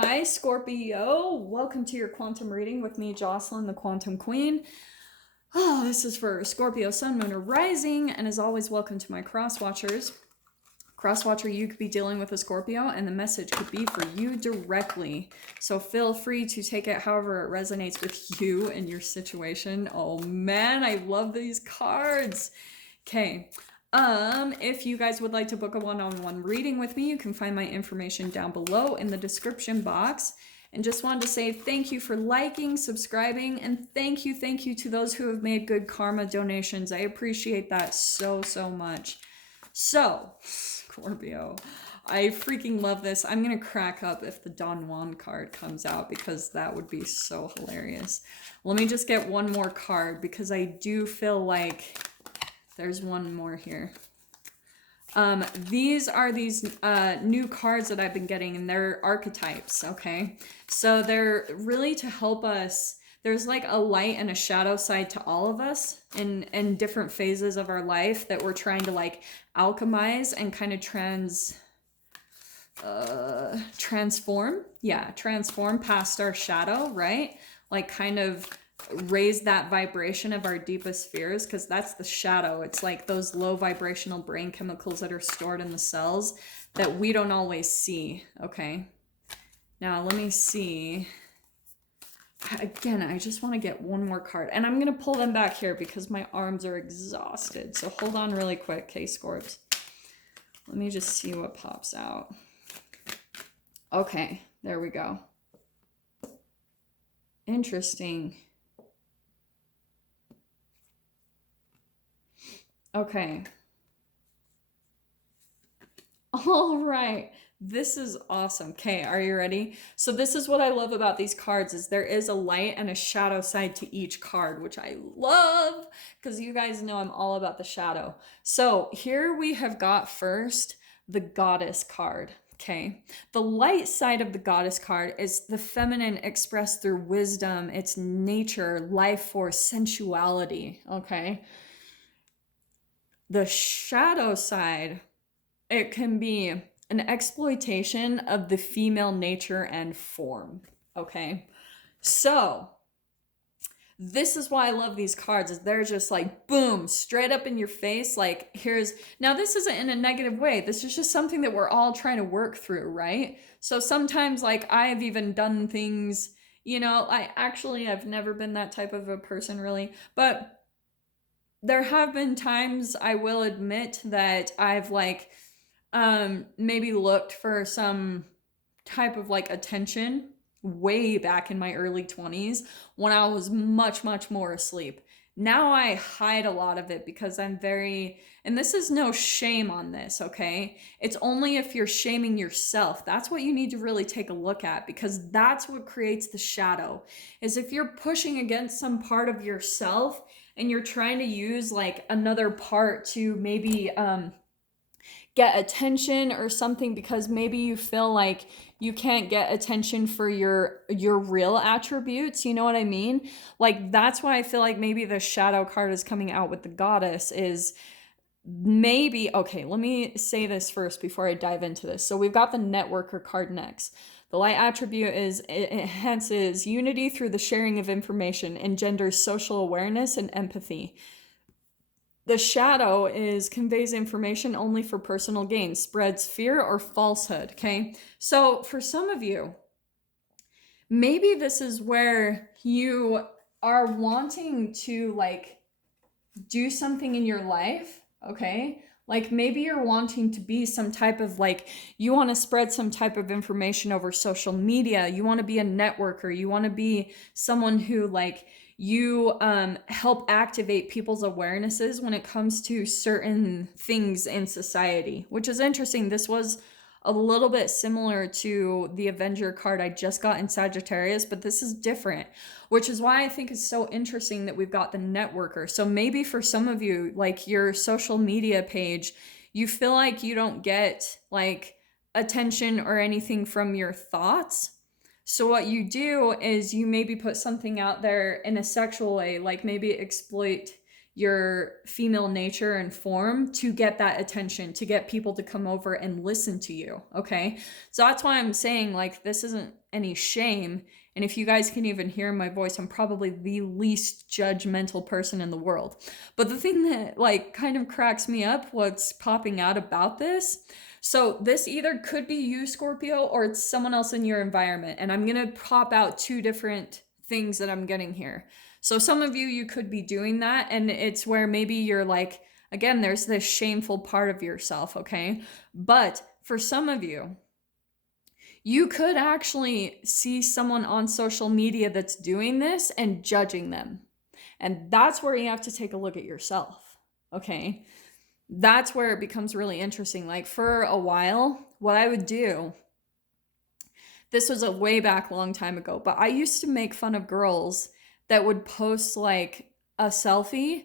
Hi, Scorpio. Welcome to your quantum reading with me, Jocelyn, the Quantum Queen. Oh, this is for Scorpio, Sun, Moon, or Rising. And as always, welcome to my cross watchers. Cross watcher, you could be dealing with a Scorpio, and the message could be for you directly. So feel free to take it however it resonates with you and your situation. Oh man, I love these cards. Okay. If you guys would like to book a one-on-one reading with me, you can find my information down below in the description box. And just wanted to say thank you for liking, subscribing, and thank you to those who have made good karma donations. I appreciate that so much. So, Scorpio, I freaking love this. I'm gonna crack up if the Don Juan card comes out because that would be so hilarious. Let me just get one more card because I do feel like there's one more here. These are new cards that I've been getting, and they're archetypes, okay? So they're really to help us. There's like a light and a shadow side to all of us in different phases of our life that we're trying to like alchemize and kind of transform past our shadow, right? Like kind of raise that vibration of our deepest fears, because that's the shadow. It's like those low vibrational brain chemicals that are stored in the cells that we don't always see. Okay, now let me see. Again, I just want to get one more card, and I'm gonna pull them back here because my arms are exhausted. So hold on really quick, okay, Scorps. Let me just see what pops out. Okay, there we go. Interesting. Okay. All right. This is awesome. Okay, are you ready? So this is what I love about these cards is there is a light and a shadow side to each card, which I love because you guys know I'm all about the shadow. So here we have got first the Goddess card. Okay, the light side of the Goddess card is the feminine expressed through wisdom, its nature, life force, sensuality. Okay. The shadow side, it can be an exploitation of the female nature and form. Okay, so this is why I love these cards, is they're just like boom, straight up in your face. Like here's, now this isn't in a negative way, this is just something that we're all trying to work through, right? So sometimes like I've even done things, you know, I've never been that type of a person really, but there have been times, I will admit, that I've like maybe looked for some type of like attention way back in my early 20s when I was much more asleep. Now I hide a lot of it because I'm very, and this is no shame on this, okay? It's only if you're shaming yourself. That's what you need to really take a look at, because that's what creates the shadow, is if you're pushing against some part of yourself and you're trying to use like another part to maybe get attention or something, because maybe you feel like you can't get attention for your real attributes, you know what I mean? Like that's why I feel like maybe the shadow card is coming out with the Goddess, is maybe, okay, let me say this first before I dive into this. So we've got the Networker card next. The light attribute is it enhances unity through the sharing of information, engenders social awareness and empathy. The shadow is conveys information only for personal gain, spreads fear or falsehood, okay? So for some of you, maybe this is where you are wanting to like do something in your life, okay? Like maybe you're wanting to be some type of like, you want to spread some type of information over social media. You want to be a networker. You want to be someone who like, you help activate people's awarenesses when it comes to certain things in society, which is interesting. This was a little bit similar to the Avenger card I just got in Sagittarius, but this is different, which is why I think it's so interesting that we've got the Networker. So maybe for some of you, like your social media page, you feel like you don't get like attention or anything from your thoughts. So what you do is you maybe put something out there in a sexual way, like maybe exploit your female nature and form to get that attention, to get people to come over and listen to you, okay? So that's why I'm saying, like, this isn't any shame. And if you guys can even hear my voice, I'm probably the least judgmental person in the world. But the thing that, like, kind of cracks me up, what's popping out about this, so this either could be you, Scorpio, or it's someone else in your environment. And I'm going to pop out two different things that I'm getting here. So some of you could be doing that, and it's where maybe you're like, again, there's this shameful part of yourself, okay? But for some of you could actually see someone on social media that's doing this and judging them. And that's where you have to take a look at yourself, okay? That's where it becomes really interesting. Like, for a while, what I would do, this was a way back long time ago, but I used to make fun of girls that would post like a selfie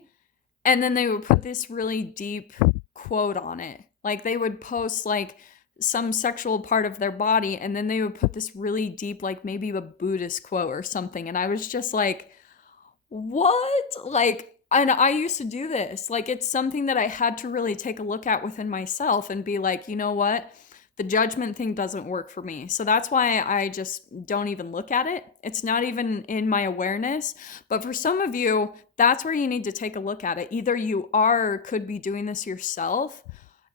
and then they would put this really deep quote on it. Like, they would post like some sexual part of their body and then they would put this really deep, like maybe a Buddhist quote or something. And I was just like, what? Like, and I used to do this. Like, it's something that I had to really take a look at within myself and be like, you know what? The judgment thing doesn't work for me. So that's why I just don't even look at it. It's not even in my awareness. But for some of you, that's where you need to take a look at it. Either you are or could be doing this yourself,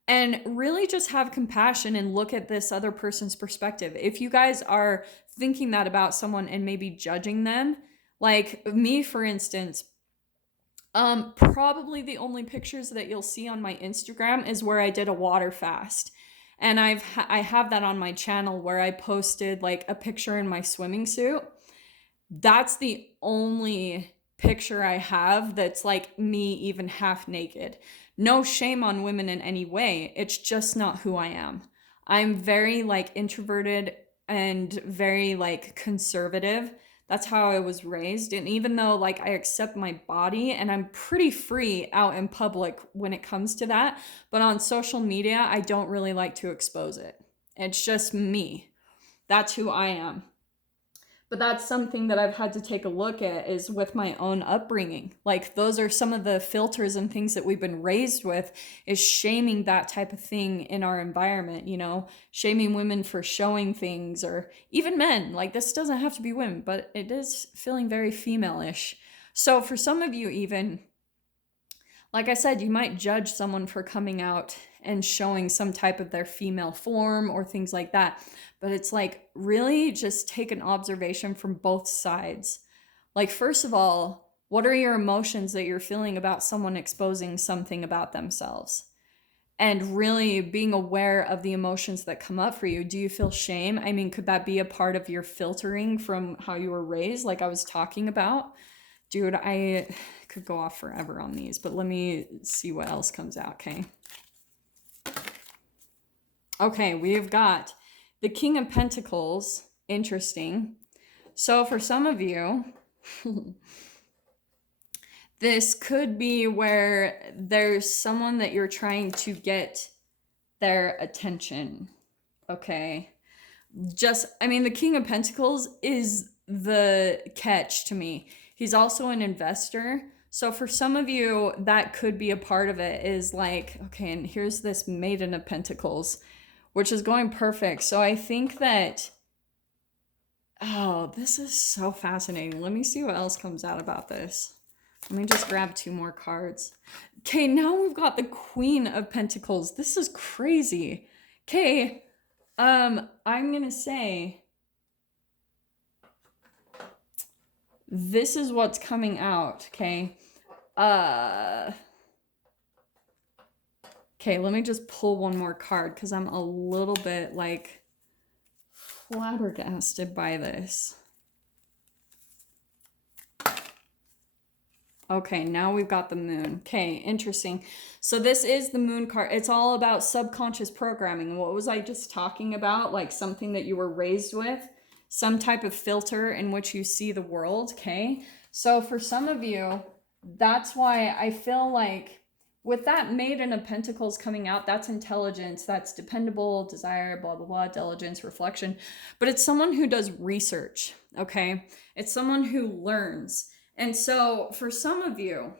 and really just have compassion and look at this other person's perspective. If you guys are thinking that about someone and maybe judging them, like me, for instance, probably the only pictures that you'll see on my Instagram is where I did a water fast. And I have that on my channel where I posted like a picture in my swimming suit. That's the only picture I have that's like me even half naked. No shame on women in any way. It's just not who I am. I'm very like introverted and very like conservative. That's how I was raised. And even though like I accept my body and I'm pretty free out in public when it comes to that, but on social media, I don't really like to expose it. It's just me. That's who I am. But that's something that I've had to take a look at, is with my own upbringing. Like, those are some of the filters and things that we've been raised with, is shaming that type of thing in our environment, you know, shaming women for showing things, or even men. Like, this doesn't have to be women, but it is feeling very female-ish. So for some of you, even, like I said, you might judge someone for coming out and showing some type of their female form or things like that. But it's like, really just take an observation from both sides. Like, first of all, what are your emotions that you're feeling about someone exposing something about themselves? And really being aware of the emotions that come up for you. Do you feel shame? I mean, could that be a part of your filtering from how you were raised, like I was talking about? Dude, I could go off forever on these, but let me see what else comes out, okay? Okay, we've got the King of Pentacles. Interesting. So for some of you, this could be where there's someone that you're trying to get their attention, okay? I mean, the King of Pentacles is the catch to me. He's also an investor. So for some of you, that could be a part of it, is like, okay, and here's this Maiden of Pentacles, which is going perfect. So I think that, oh, this is so fascinating. Let me see what else comes out about this. Let me just grab two more cards. Okay, now we've got the Queen of Pentacles. This is crazy. Okay, I'm gonna say this is what's coming out, okay? Okay, let me just pull one more card because I'm a little bit like flabbergasted by this. Okay, now we've got the Moon. Okay, interesting. So this is the Moon card. It's all about subconscious programming. What was I just talking about? Like something that you were raised with, some type of filter in which you see the world, okay? So for some of you, that's why I feel like with that Maiden of Pentacles coming out, that's intelligence, that's dependable, desire, blah, blah, blah, diligence, reflection. But it's someone who does research, okay? It's someone who learns. And so for some of you,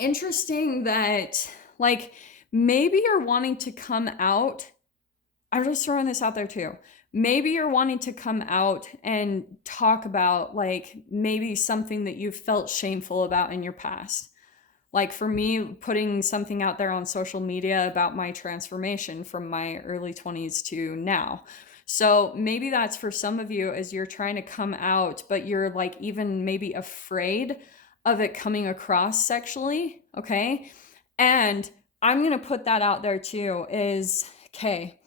interesting that, like, maybe you're wanting to come out. I'm just throwing this out there too. Maybe you're wanting to come out and talk about, like, maybe something that you've felt shameful about in your past. Like for me, putting something out there on social media about my transformation from my early 20s to now. So maybe that's for some of you as you're trying to come out, but you're like even maybe afraid of it coming across sexually, okay? And I'm going to put that out there too is, okay,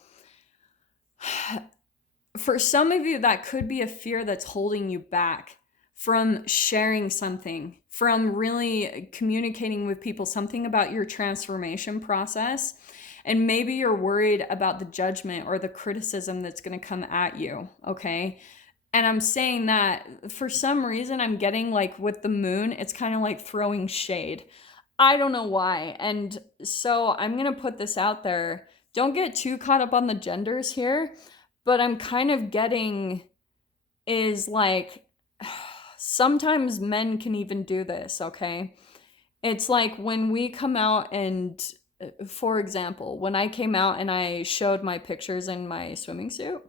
for some of you, that could be a fear that's holding you back from sharing something, from really communicating with people something about your transformation process. And maybe you're worried about the judgment or the criticism that's going to come at you, okay? And I'm saying that for some reason, I'm getting like with the moon, it's kind of like throwing shade. I don't know why. And so I'm going to put this out there. Don't get too caught up on the genders here, but I'm kind of getting is like, sometimes men can even do this, okay? It's like when we come out and, for example, when I came out and I showed my pictures in my swimming suit,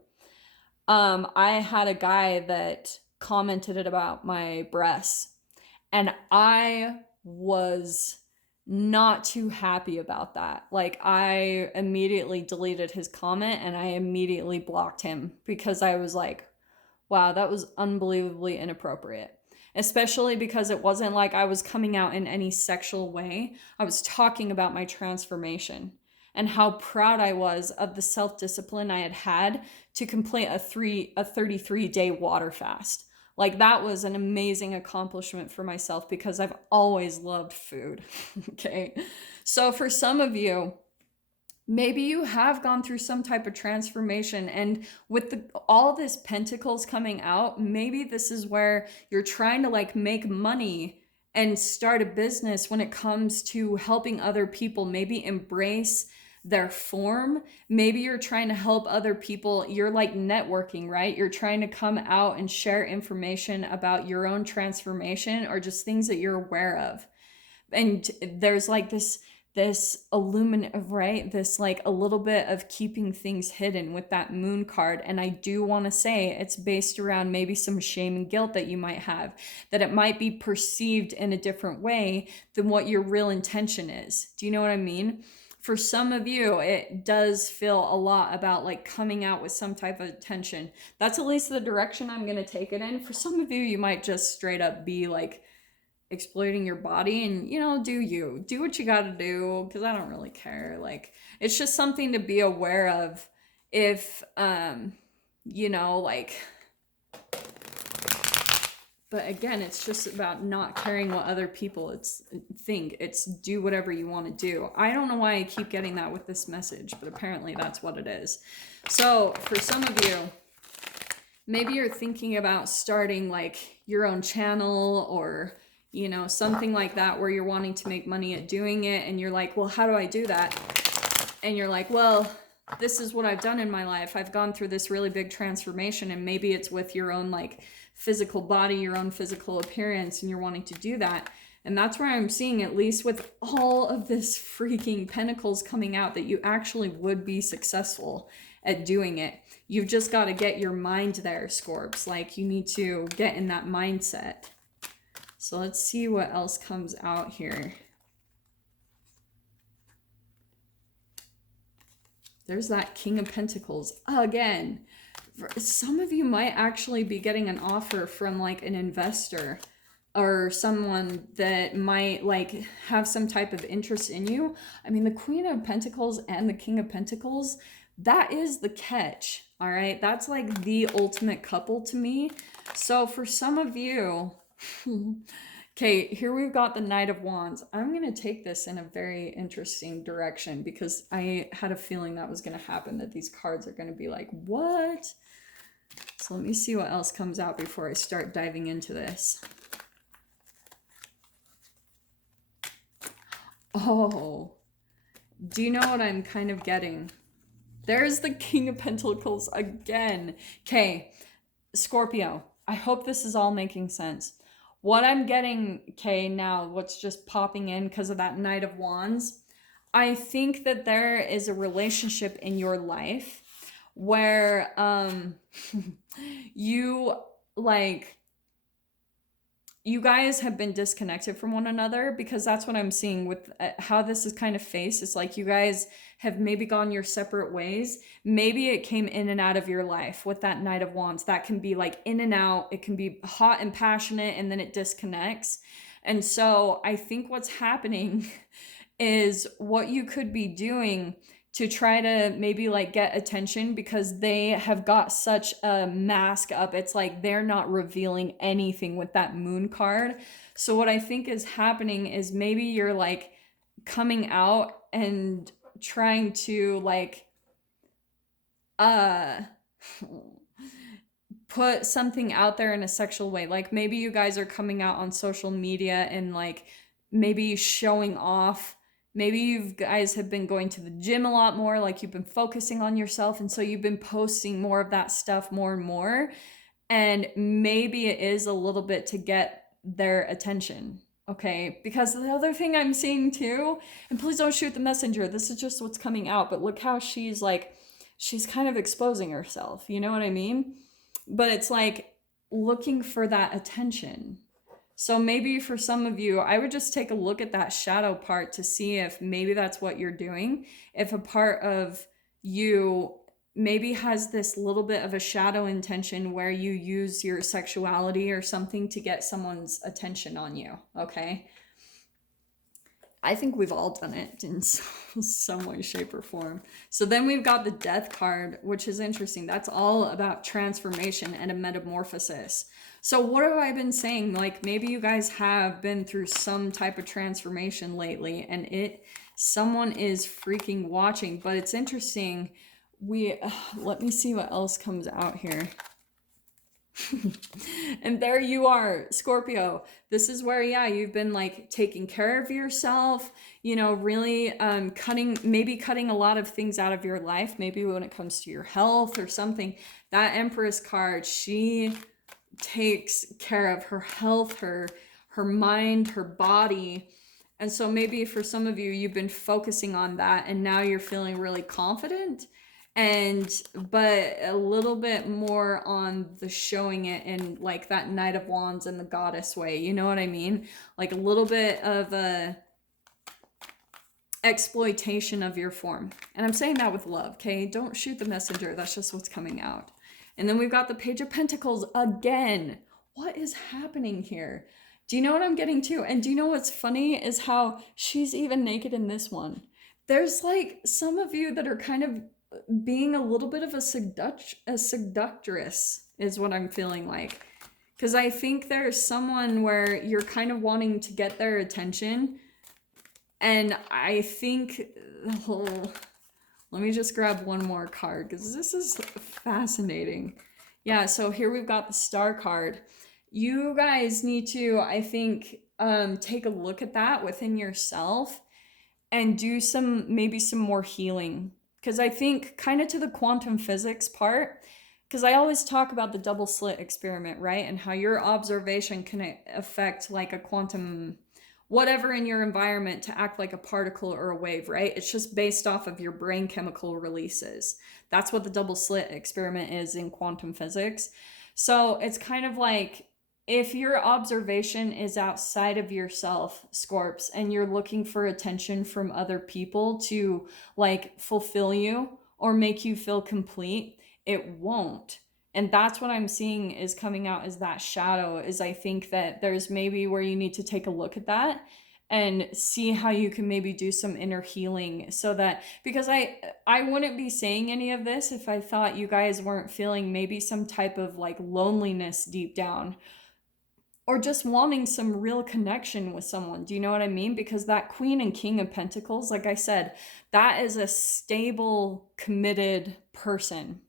I had a guy that commented it about my breasts, and I was not too happy about that. Like, I immediately deleted his comment and I immediately blocked him because I was like, wow, that was unbelievably inappropriate. Especially because it wasn't like I was coming out in any sexual way. I was talking about my transformation and how proud I was of the self-discipline I had had to complete a 33-day water fast. Like, that was an amazing accomplishment for myself because I've always loved food. Okay. So for some of you, maybe you have gone through some type of transformation, and with all this pentacles coming out, maybe this is where you're trying to like make money and start a business when it comes to helping other people, maybe embrace their form. Maybe you're trying to help other people. You're like networking, right? You're trying to come out and share information about your own transformation or just things that you're aware of. And there's like this illuminative, right? This like a little bit of keeping things hidden with that moon card. And I do want to say it's based around maybe some shame and guilt that you might have, that it might be perceived in a different way than what your real intention is. Do you know what I mean? For some of you, it does feel a lot about like coming out with some type of attention. That's at least the direction I'm going to take it in. For some of you, you might just straight up be like exploiting your body, and do what you got to do, because I don't really care. Like, it's just something to be aware of. If like, but again, it's just about not caring what other people think. It's do whatever you want to do. I don't know why I keep getting that with this message, but apparently that's what it is. So for some of you, maybe you're thinking about starting like your own channel or something like that, where you're wanting to make money at doing it, and you're like, well, how do I do that? And you're like, well, this is what I've done in my life. I've gone through this really big transformation, and maybe it's with your own like physical body, your own physical appearance, and you're wanting to do that. And that's where I'm seeing, at least with all of this freaking pentacles coming out, that you actually would be successful at doing it. You've just got to get your mind there, Scorps. Like, you need to get in that mindset. So let's see what else comes out here. There's that King of Pentacles again. Some of you might actually be getting an offer from like an investor or someone that might like have some type of interest in you. I mean, the Queen of Pentacles and the King of Pentacles, that is the catch. All right. That's like the ultimate couple to me. So for some of you, okay, here we've got the Knight of Wands. I'm going to take this in a very interesting direction because I had a feeling that was going to happen, that these cards are going to be like, what? So let me see what else comes out before I start diving into this. Oh, do you know what I'm kind of getting? There's the King of Pentacles again. Okay, Scorpio, I hope this is all making sense. what I'm getting, okay, now what's just popping in because of that Knight of Wands, I think that there is a relationship in your life where you like you guys have been disconnected from one another, because that's what I'm seeing with how this is kind of faced. It's like you guys have maybe gone your separate ways. Maybe it came in and out of your life with that Knight of Wands. That can be like in and out. It can be hot and passionate and then it disconnects. And so I think what's happening is what you could be doing to try to maybe like get attention, because they have got such a mask up. It's like they're not revealing anything with that Moon card. So what I think is happening is maybe you're like coming out and trying to like put something out there in a sexual way. Like maybe you guys are coming out on social media and like maybe showing off. Maybe you guys have been going to the gym a lot more, like you've been focusing on yourself, and so you've been posting more of that stuff more and more. And maybe it is a little bit to get their attention, okay? Because the other thing I'm seeing too, and please don't shoot the messenger, this is just what's coming out, but look how she's like, she's kind of exposing herself, you know what I mean? But it's like looking for that attention. So maybe for some of you, I would just take a look at that shadow part to see if maybe that's what you're doing. If a part of you maybe has this little bit of a shadow intention where you use your sexuality or something to get someone's attention on you, okay? I think we've all done it in some way, shape, or form. So then we've got the Death card, which is interesting. That's all about transformation and a metamorphosis. So what have I been saying? Like maybe you guys have been through some type of transformation lately, and someone is freaking watching. But it's interesting. Let me see what else comes out here. And there you are, Scorpio. This is where, yeah, you've been like taking care of yourself, you know, really cutting a lot of things out of your life, maybe when it comes to your health or something. That Empress card, she takes care of her health, her mind, her body. And so maybe for some of you, you've been focusing on that and now you're feeling really confident, but a little bit more on the showing it in like that Knight of Wands and the Goddess way, you know what I mean? Like a little bit of a exploitation of your form. And I'm saying that with love, okay? Don't shoot the messenger. That's just what's coming out. And then we've got the Page of Pentacles again. What is happening here? Do you know what I'm getting to? And do you know what's funny is how she's even naked in this one. There's like some of you that are kind of being a little bit of a seductress is what I'm feeling like. Because I think there's someone where you're kind of wanting to get their attention. And I think, let me just grab one more card because this is fascinating. Yeah, so here we've got the Star card. You guys need to, I think, take a look at that within yourself and do maybe some more healing. Because I think kind of to the quantum physics part, because I always talk about the double slit experiment, right? And how your observation can affect like a quantum whatever in your environment to act like a particle or a wave, right? It's just based off of your brain chemical releases. That's what the double slit experiment is in quantum physics. So it's kind of like if your observation is outside of yourself, Scorps, and you're looking for attention from other people to like fulfill you or make you feel complete, it won't. And that's what I'm seeing is coming out as that shadow, is I think that there's maybe where you need to take a look at that and see how you can maybe do some inner healing, so that, because I wouldn't be saying any of this if I thought you guys weren't feeling maybe some type of like loneliness deep down, or just wanting some real connection with someone. Do you know what I mean? Because that Queen and King of Pentacles, like I said, that is a stable, committed person.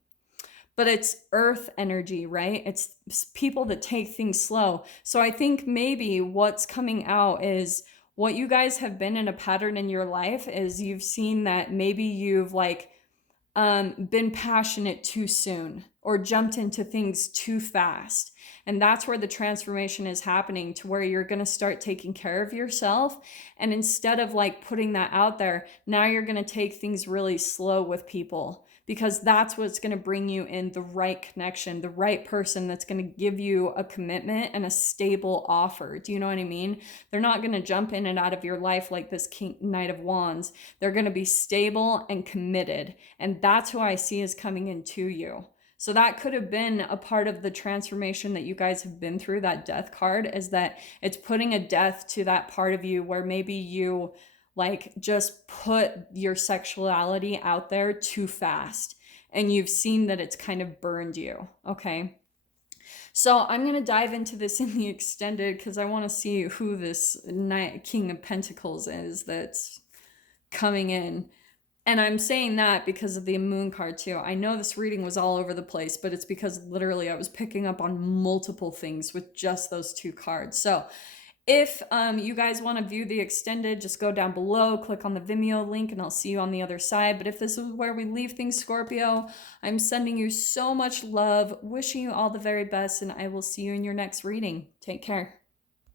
But it's earth energy, right? It's people that take things slow. So I think maybe what's coming out is what you guys have been in a pattern in your life is you've seen that maybe you've like been passionate too soon, or jumped into things too fast. And that's where the transformation is happening, to where you're going to start taking care of yourself. And instead of like putting that out there, now you're going to take things really slow with people, because that's what's going to bring you in the right connection, the right person that's going to give you a commitment and a stable offer. Do you know what I mean? They're not going to jump in and out of your life like this Knight of Wands. They're going to be stable and committed. And that's who I see is coming into you. So that could have been a part of the transformation that you guys have been through, that death card, is that it's putting a death to that part of you where maybe you like just put your sexuality out there too fast, and you've seen that it's kind of burned you. Okay. So I'm going to dive into this in the extended, because I want to see who this King of Pentacles is that's coming in. And I'm saying that because of the Moon card too. I know this reading was all over the place, but it's because literally I was picking up on multiple things with just those two cards. So if you guys want to view the extended, just go down below, click on the Vimeo link, and I'll see you on the other side. But if this is where we leave things, Scorpio, I'm sending you so much love, wishing you all the very best, and I will see you in your next reading. Take care.